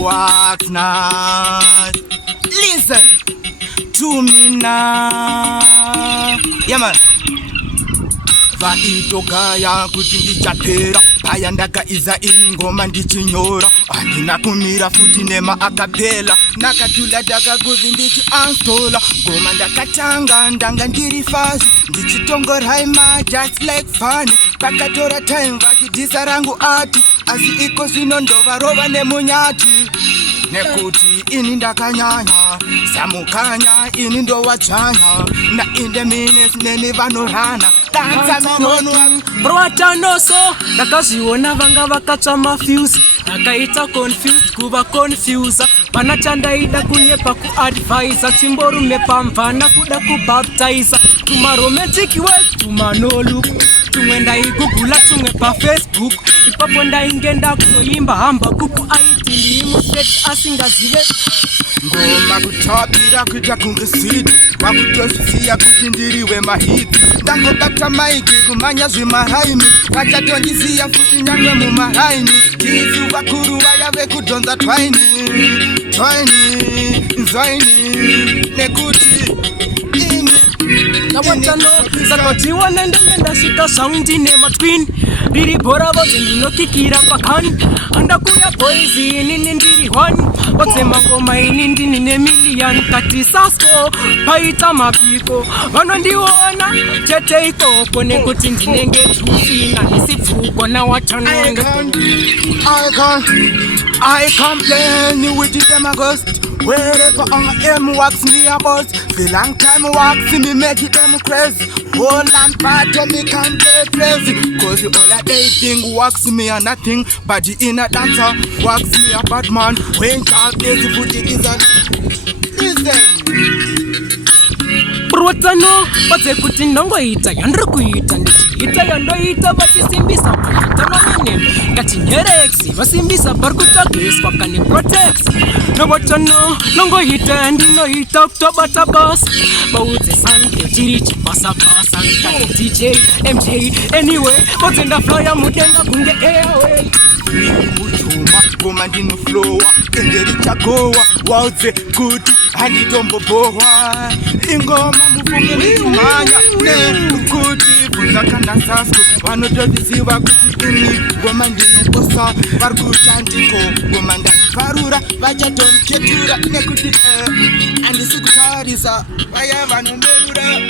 What's not? Listen to me now. Yeah, man. Vaitogaya kuti ndichapera paya ndakaiza ini ngoma ndichinyora andina kumira futi nema akapela nakatula dakaguzi ndichi anstola ngoma ndakatanga ndanga ndiri fasi ndichitongoraima just like funny pakatora time vachidhisa rangu ati asi iko zvino ndovarova nemunyati nekuti ini ndakanyanya samukanya ini ndowadzvanya nainde mine sineni vanorana Brotanoso ndakazviona vanga vakatsva mafuse ndakaita confused kuva confuser pana chandaida kunyepa kuadvisa chimborume pamvana kuda kubaptiza tumaromantic ways tumanoluku tumwe ndaigugula tumwe pafacebook ipapo ndainge ndakuzoimba hamba kuku aiti ndiimuseti asingazive ngoma kutapira kuita kunge sidi wakutozviziya kuti ndiriwe mahiti ndangobata maiki kumanya zvemaraini vachatondiziya futi nyangwe mumaraini tizi vakuru vaya vekudhonza twaini nekuti nawatano sakatiwa nendenge ndasvika zvaundi nematwin riri bhora vodze ndinokikira pakani andakuya boizi inini ndiri 1 vodze mangoma ini ndini nemiliyani kati sasko paita mapiko vanondiona chete ikoko nekuti ndinenge tusina nisibvuko nawatanonge I complain with the demaghost. Wherever I am, wax me a buzz. The long time wax me make it them crazy. Whole land part of me can't get crazy. Cause all a day thing wax me a nothing. But the inner dancer wax me a bad man. When Charles is put it is a listen. Brotano, vatse kuti ndongoita yandiri kuita ndichiita yandoita vachisimbisa paitanoane ngatinyerexi vasimbisa pari kutsvagiswa kane protex novatano nongoita yandinoita kutobata basa vaudze sande chiri chipasapasa ndikati dj mj anyway vodze ndaflya mudenga kunge airway muchuma ngoma ndinoflowa ende richagowa waudze kuti handitombobohwa ingoma mufunge richimhanya nekuti bvunza kana sasko vanotoziva kuti ini ngoma ndinokosa vari kuti handiko ngoma ndakarura vachatoniketura nekuti handisi kutarisa vaya vanomerura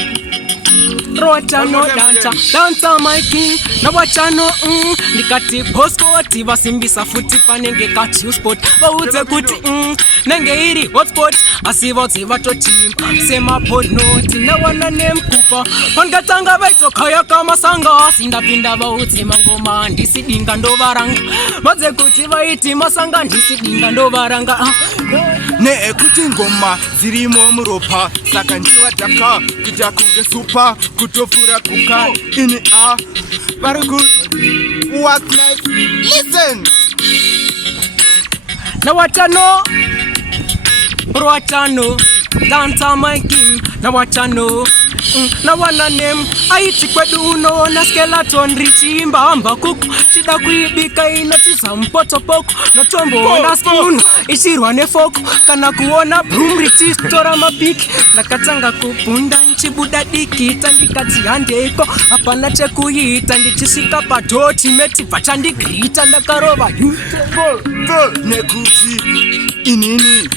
Rotano dancer my king nawachano ndikati postcode vasimbisa futi panenge kati spot vaudze kuti nenge iri hotspot asi vodze vatotimba semapodnoti nawana nemkupa pangatanga vaitokaya kamasanga sindapinda vaudze mangoma ndisidinga ndovaranga vodze kuti vaiti masanga ndisidinga ndovaranga nekuti ngoma dzirimo muropa saka ndiwadhaka kuita kunge supa kutofura kuka ini very good work nice listen nawatano brotano dancer my king nawatano nawana name aiti kwedu unoona skeleton richimba hamba kuku chida kuibika inatiza mpotopoko notomboona spoon ichirwa nefoko kana kuona broom richistora mabiki ndakatanga kubunda nchibuda dikita ndikati handeko hapana chekuita ndichisvika padhoti meti vachandigrita ndakarova nekuti inini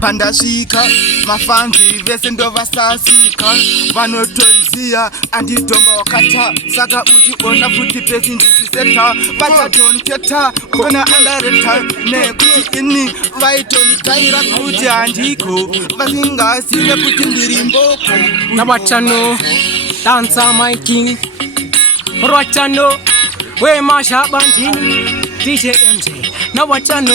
pandasvika mafanzi vese ndovasasika vanotoziya andidomba wakata saka uchiona futi pesi ndichiseta vachatoniketa kona andareta nekuti ini vaitonikayira kuti handiko vasingazive kuti ndiri mboko navatano dancer my king rwatano wemashabandini dj mj navatano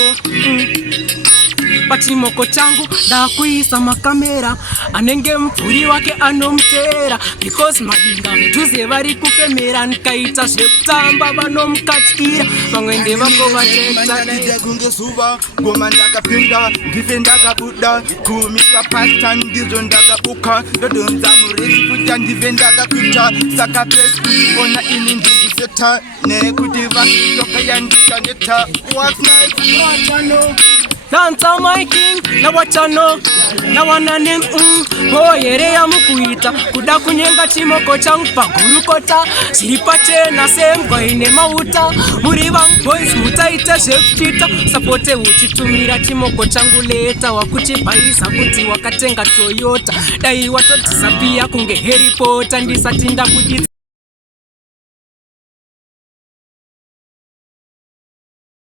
pachimoko changu ndakuisa makamera anenge mvuri wake anomutera because madinga mudhuze vari kufemera nikaita zvekutamba vanomukatyira vamwe ndevako vacheaida kunge zuva ngoma ndakapinda ndife ndakabuda kumiswa pasta ndizvo ndakabuka ndodonza murezi futa ndive ndakakuita saka pesi kuona ini ndindiseta nekuti vakitoka yandichaneta dancer my king na wachano na wanane boyerea mukuita kuda kunyenga chimoko changu pagurukota siripache na semko ine mauta muri bang boys mutaita shekita sapote uchitumira chimoko changu leta wakuchipaisa kuti wakatenga Toyota dai watotisapia kunge Harry Potter ndisatinda kudita